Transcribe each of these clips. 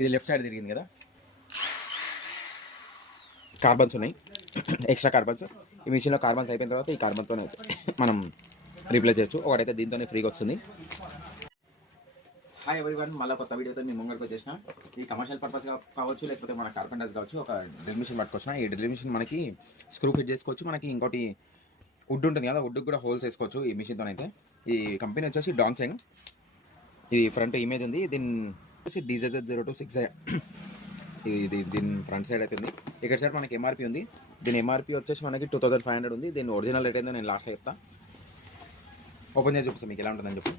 ఇది left side తిరిగింది కదా, కార్బన్స్ ఉన్నాయి, ఎక్స్ట్రా కార్బన్స్. ఈ మిషన్లో కార్బన్స్ అయిపోయిన తర్వాత ఈ కార్బన్తోనే మనం రీప్లేస్ చేయొచ్చు. ఒకటైతే దీంతోనే ఫ్రీగా వస్తుంది. హాయ్ ఎవరీవన్, మళ్ళీ కొత్త వీడియోతో మీ ముంగడికి వచ్చేసిన. ఈ కమర్షియల్ పర్పస్ కావచ్చు, లేకపోతే మన కార్పెంటర్స్ కావచ్చు, ఒక డ్రిల్ మిషన్ పట్టుకొచ్చిన. ఈ డ్రిల్ మిషన్ మనకి స్క్రూ ఫిట్ చేసుకోవచ్చు. మనకి ఇంకోటి వుడ్ ఉంటుంది కదా, వుడ్కి కూడా హోల్స్ వేసుకోవచ్చు ఈ మిషన్తో. అయితే ఈ కంపెనీ వచ్చేసి డాంగ్సెంగ్. ఇది ఫ్రంట్ ఇమేజ్ ఉంది, దీని వచ్చేసి DZZ026 ఇది దీని ఫ్రంట్ సైడ్ అయితే ఉంది. ఇక్కడ సైడ్ మనకి ఎంఆర్పి ఉంది. దీని ఎంఆర్పి వచ్చేసి మనకి 2500 ఉంది. దీని ఒరిజినల్ రేట్ అయితే నేను లాస్ట్లో చెప్తా. ఓపెన్ చేసి చూపిస్తాను మీకు ఎలా ఉంటుందని చెప్పి.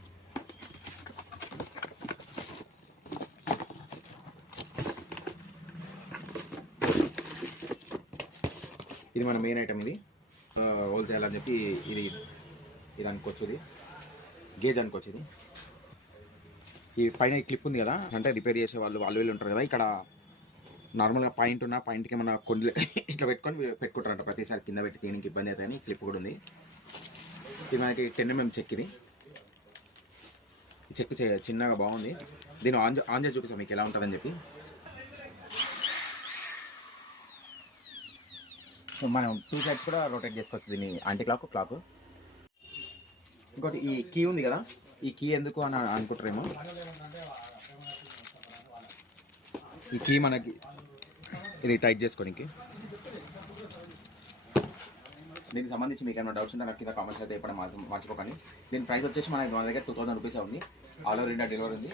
ఇది మన మెయిన్ ఐటమ్. ఇది హోల్ చేయాలని చెప్పి ఇది అనుకోవచ్చు, ఇది గేజ్ అనుకోవచ్చు. ఇది ఈ పైన ఈ క్లిప్ ఉంది కదా, అంటే రిపేర్ చేసే వాళ్ళు వీళ్ళు ఉంటారు కదా, ఇక్కడ నార్మల్గా పాయింట్ ఉన్న పాయింట్కి ఏమైనా కొన్ని ఇట్లా పెట్టుకుంటారంట. ప్రతిసారి కింద పెట్టి తీయడానికి ఇబ్బంది అవుతాయని క్లిప్ కూడా ఉంది. ఇది మనకి 10 mm చెక్. ఇది ఈ చెక్ చిన్నగా బాగుంది. దీన్ని ఆన్ చేసి చూపిస్తాం మీకు ఎలా ఉంటుందని చెప్పి. సో మనం 2 సైడ్స్ కూడా రొటేట్ చేసుకోవచ్చు దీన్ని, యాంటీ క్లాక్. ఇంకోటి ఈ కీ ఉంది కదా, ఈ కీ ఎందుకు అని అనుకుంటారేమో. ఈ కీ మనకి ఇది టైట్ చేసుకోనికి. దీనికి సంబంధించి మీకు ఏమైనా డౌట్స్ ఉంటే నాకు కింద కామెంట్స్ అయితే చెప్పడం మర్చిపోకండి. దీని ప్రైస్ వచ్చేసి మన దగ్గర 2000 రూపీస్ ఉంది. ఆల్ ఓవర్ ఇండియా డెలివరీ ఉంది.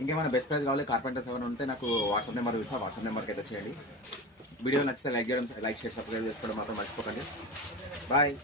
ఇంకేమైనా బెస్ట్ ప్రైస్ కావాలి, కార్పెంటర్స్ ఏమైనా ఉంటే నాకు వాట్సాప్ నెంబర్ ఇస్తా. వాట్సాప్ నెంబర్కి అయితే చేయండి. వీడియో నచ్చితే లైక్ షేర్ సబ్స్క్రైబ్ చేసుకోవడం మాత్రం మర్చిపోకండి. బాయ్.